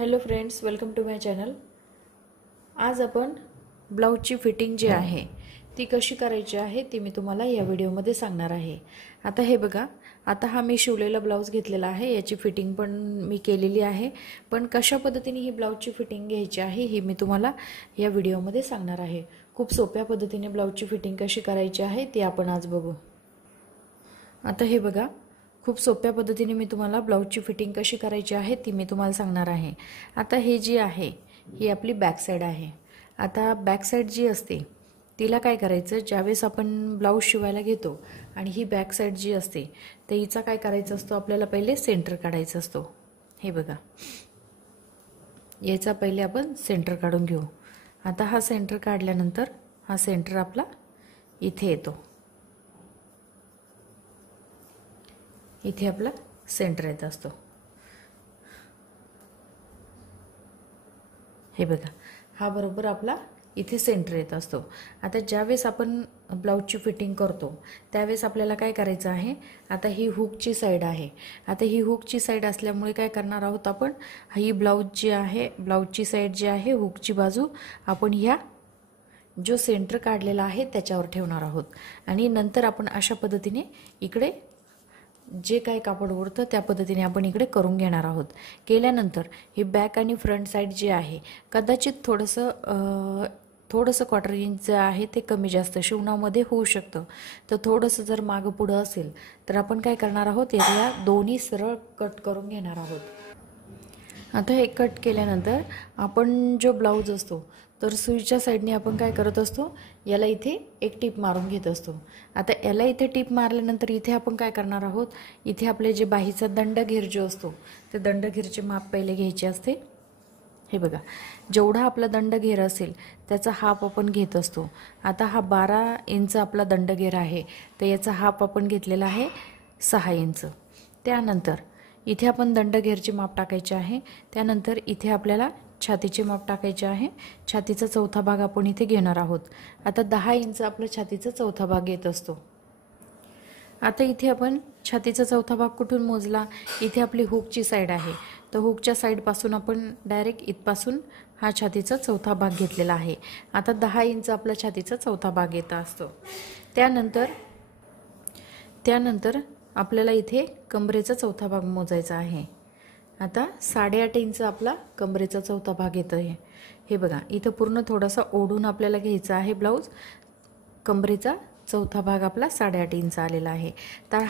Hello friends, welcome to my channel. आज आपण ब्लाउजची fitting जी आहे ती कशी करायची आहे ती मी तुम्हाला या व्हिडिओमध्ये सांगणार आहे। आता हे बघा, आता हा मी शिवलेला ब्लाउज घेतलेला आहे, याची फिटिंग पण मी केलेली आहे, पण कशा पद्धतीने ही ब्लाउजची फिटिंग घ्यायची आहे ही मी तुम्हाला या व्हिडिओमध्ये सांगणार आहे। खूप सोप्या पद्धतीने ब्लाउजची फिटिंग कशी करायची आहे ती आपण आज बघू। आता हे बघा, खूप सोप्या पद्धतीने मी तुम्हाला ब्लाउजची फिटिंग कशी करायची आहे ती मी तुम्हाला सांगणार आहे। आता हे जी आहे ही आपली बॅक साइड आहे। आता बॅक साइड जी असते तिला काय करायचं, ज्यावेळेस आपण ब्लाउज शिवायला घेतो आणि ही बॅक साइड जी असते तर हिचा काय करायचं असतो, आपल्याला पहिले सेंटर काढायचा असतो। हे बघा, याचा पहिले आपण सेंटर काढून घेऊ। आता हा सेंटर काढल्यानंतर हा सेंटर आपला इथे येतो, इथे आपला सेंटर येत असतो। हे बघा, हा बरोबर आपला इथे सेंटर येत असतो। आता ज्यावेळेस आपण ब्लाउजची फिटिंग करतो त्यावेळेस आपल्याला काय करायचं आहे, आता ही हुकची साइड आहे। आता ही हुकची साइड असल्यामुळे काय करणार आहोत आपण, ही ब्लाउज जी आहे, ब्लाउजची साइड जी आहे, हुकची बाजू आपण ह्या जो सेंटर काढलेला आहे त्याच्यावर ठेवणार आहोत आणि नंतर आपण अशा पद्धतीने इकडे जे काय कापड उरतं त्या पद्धतीने आपण इकडे करून घेणार आहोत। केल्यानंतर ही बॅक आणि फ्रंट साइड जी आहे कदाचित थोडंसं क्वार्टर इंच जे आहे ते कमी जास्त शिवणामध्ये होऊ शकतं, तर थोडंसं जर मागं पुढं असेल तर आपण काय करणार आहोत, या दोन्ही सरळ कट करून घेणार आहोत। आता हे कट केल्यानंतर आपण जो ब्लाउज असतो तर सुईच्या साईडने आपण काय करत असतो, याला इथे एक टिप मारून घेत असतो। आता याला इथे टिप मारल्यानंतर इथे आपण काय करणार आहोत, इथे आपले जे बाहीचा दंडघेर जो असतो ते दंडघेरचे माप पहिले घ्यायचे असते। हे बघा, जेवढा आपला दंडघेर असेल त्याचा हाफ आपण घेत असतो। आता हा 12 इंच आपला दंडघेर आहे तर याचा हाफ आपण घेतलेला आहे 6 इंच। त्यानंतर इथे आपण दंडघेरचे माप टाकायचे आहे। त्यानंतर इथे आपल्याला छातीचे माप टाकायचे आहे। छातीचा चौथा भाग आपण इथे घेणार आहोत। आता 10 इंच आपला छातीचा चौथा भाग येत असतो। आता इथे आपण छातीचा चौथा भाग कुठून मोजला, इथे आपली हुकची साइड आहे तर हुकच्या साइड पासून आपण डायरेक्ट इथपासून हा छातीचा चौथा भाग घेतलेला आहे। आता 10 इंच आपला छातीचा चौथा भाग येत असतो। त्यानंतर आपल्याला इथे कमरेचा चौथा भाग मोजायचा आहे। आता 8.5 इंच आपला कमरेचा चौथा भाग येतो आहे। हे बघा, इथं पूर्ण थोडासा ओढून आपल्याला घ्यायचा आहे ब्लाउज। कमरेचा चौथा भाग आपला 8.5 इंच आलेला आहे। तर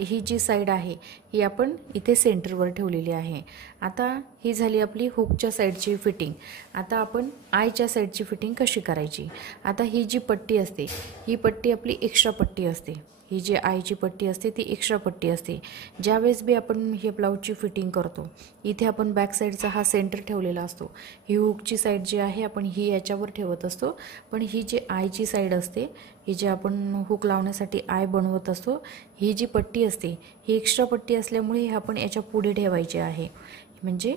ही जी साइड आहे ही आपण इथे सेंटरवर ठेवलेली आहे। आता ही झाली आपली हुकच्या साइडची फिटिंग। आता आपण आयच्या साइडची फिटिंग कशी करायची। आता ही जी पट्टी असते ही पट्टी आपली एक्स्ट्रा पट्टी असते। ही जी आयची पट्टी असते ती एक्स्ट्रा पट्टी असते। ज्यावेळेस बी आपण हे ब्लाउजची फिटिंग करतो इथे आपण बॅक साईडचा हा सेंटर ठेवलेला असतो। ही हुकची साईड जी आहे आपण ही याच्यावर ठेवत असतो, पण ही जी आयची साईड असते, ही जी आपण हुक लावण्यासाठी आय बनवत असतो, ही जी पट्टी असते ही एक्स्ट्रा पट्टी असल्यामुळे ही आपण याच्या पुढे ठेवायची आहे। म्हणजे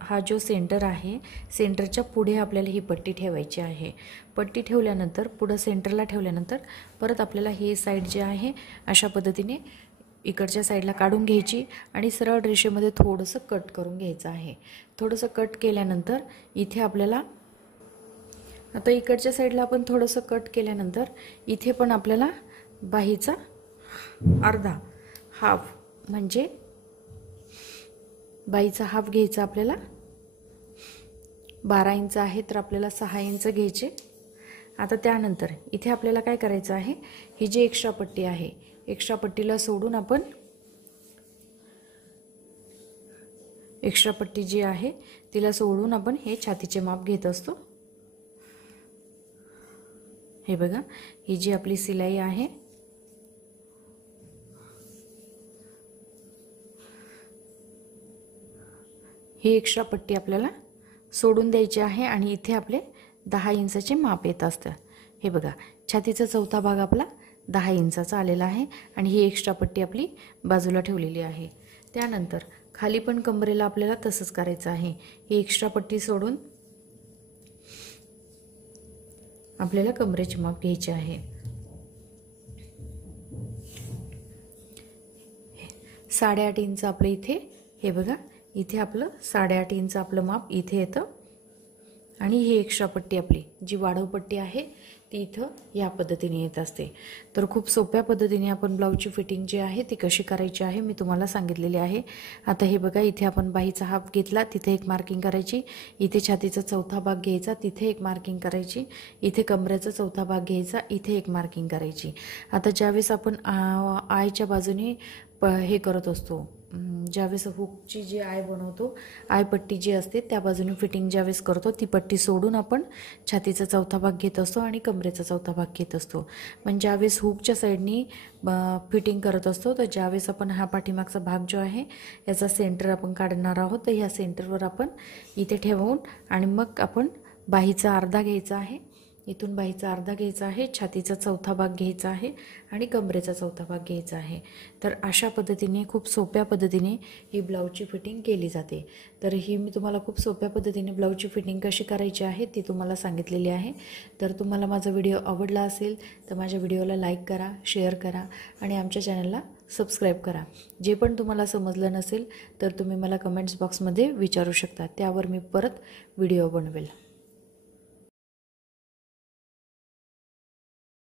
हा जो सेंटर आहे सेंटरच्या पुढे आपल्याला ही पट्टी ठेवायची आहे। पट्टी ठेवल्यानंतर पुढे सेंटरला ठेवल्यानंतर परत आपल्याला ही साइड जी आहे अशा पद्धतीने इकडच्या साईडला काढून घ्यायची आणि सरळ रेषेमध्ये थोडंसं कट करून घ्यायचं आहे। थोडंसं कट केल्यानंतर इथे आपल्याला आता इकडच्या साईडला आपण थोडंसं कट केल्यानंतर इथे पण आपल्याला बाहीचा अर्धा हाफ म्हणजे बाहीचा हाफ घ्यायचा। आपल्याला 12 इंच आहे तर आपल्याला 6 इंच घ्यायचे। आता त्यानंतर इथे आपल्याला काय करायचं आहे, ही जी एक्स्ट्रा पट्टी आहे एक्स्ट्रा पट्टीला सोडून आपण एक्स्ट्रा पट्टी जी आहे तिला सोडून आपण हे छातीचे माप घेत असतो। हे बघा, ही जी आपली सिलाई आहे ही एक्स्ट्रा पट्टी आपल्याला सोडून द्यायची आहे आणि इथे आपले 10 इंचाचे माप येत असतं। हे बघा, छातीचा चौथा भाग आपला 10 इंचाचा आलेला आहे आणि ही एक्स्ट्रा पट्टी आपली बाजूला ठेवलेली आहे। त्यानंतर खाली पण कमरेला आपल्याला तसंच करायचं आहे। ही एक्स्ट्रा पट्टी सोडून आपल्याला कमरेचे माप घ्यायचे आहे। 8.5 इंच आपले इथे हे बघा इथे आपलं 8.5 इंच आपलं माप इथे येतं आणि ही एक्स्ट्रा पट्टी आपली जी वाढव पट्टी आहे ती इथं या पद्धतीने येत असते। तर खूप सोप्या पद्धतीने आपण ब्लाऊजची फिटिंग जी आहे ती कशी करायची आहे मी तुम्हाला सांगितलेली आहे। आता हे बघा, इथे आपण बाहीचा हाफ घेतला, तिथे एक मार्किंग करायची, इथे छातीचा चौथा भाग घ्यायचा, तिथे एक मार्किंग करायची, इथे कमरेचा चौथा भाग घ्यायचा, इथे एक मार्किंग करायची। आता ज्यावेळेस आपण आयच्या बाजूने हे करत असतो, ज्यावेळेस हुकची जी आय बनवतो, आय पट्टी जी असते त्या बाजूने फिटिंग ज्यावेळेस करतो ती पट्टी सोडून आपण छातीचा चौथा भाग घेत असतो आणि कमरेचा चौथा भाग घेत असतो। पण ज्यावेळेस हुकच्या साईडनी फिटिंग करत असतो तर ज्यावेळेस आपण हा पाठीमागचा भाग जो आहे याचा सेंटर आपण काढणार आहोत, तर ह्या सेंटरवर आपण इथे ठेवून आणि मग आपण बाहीचा अर्धा घ्यायचा आहे, इथून बाहीचा अर्धा घ्यायचा आहे, छातीचा चौथा भाग घ्यायचा आहे आणि कमरेचा चौथा भाग घ्यायचा आहे। तर अशा पद्धतीने खूप सोप्या पद्धतीने ही ब्लाऊजची फिटिंग केली जाते। तर ही मी तुम्हाला खूप सोप्या पद्धतीने ब्लाऊजची फिटिंग कशी करायची आहे ती तुम्हाला सांगितलेली आहे। तर तुम्हाला माझा व्हिडिओ आवडला असेल तर माझ्या व्हिडिओला लाईक करा, शेअर करा आणि आमच्या चॅनलला सबस्क्राईब करा। जे पण तुम्हाला समजलं नसेल तर तुम्ही मला कमेंट्स बॉक्समध्ये विचारू शकता, त्यावर मी परत व्हिडिओ बनवेल।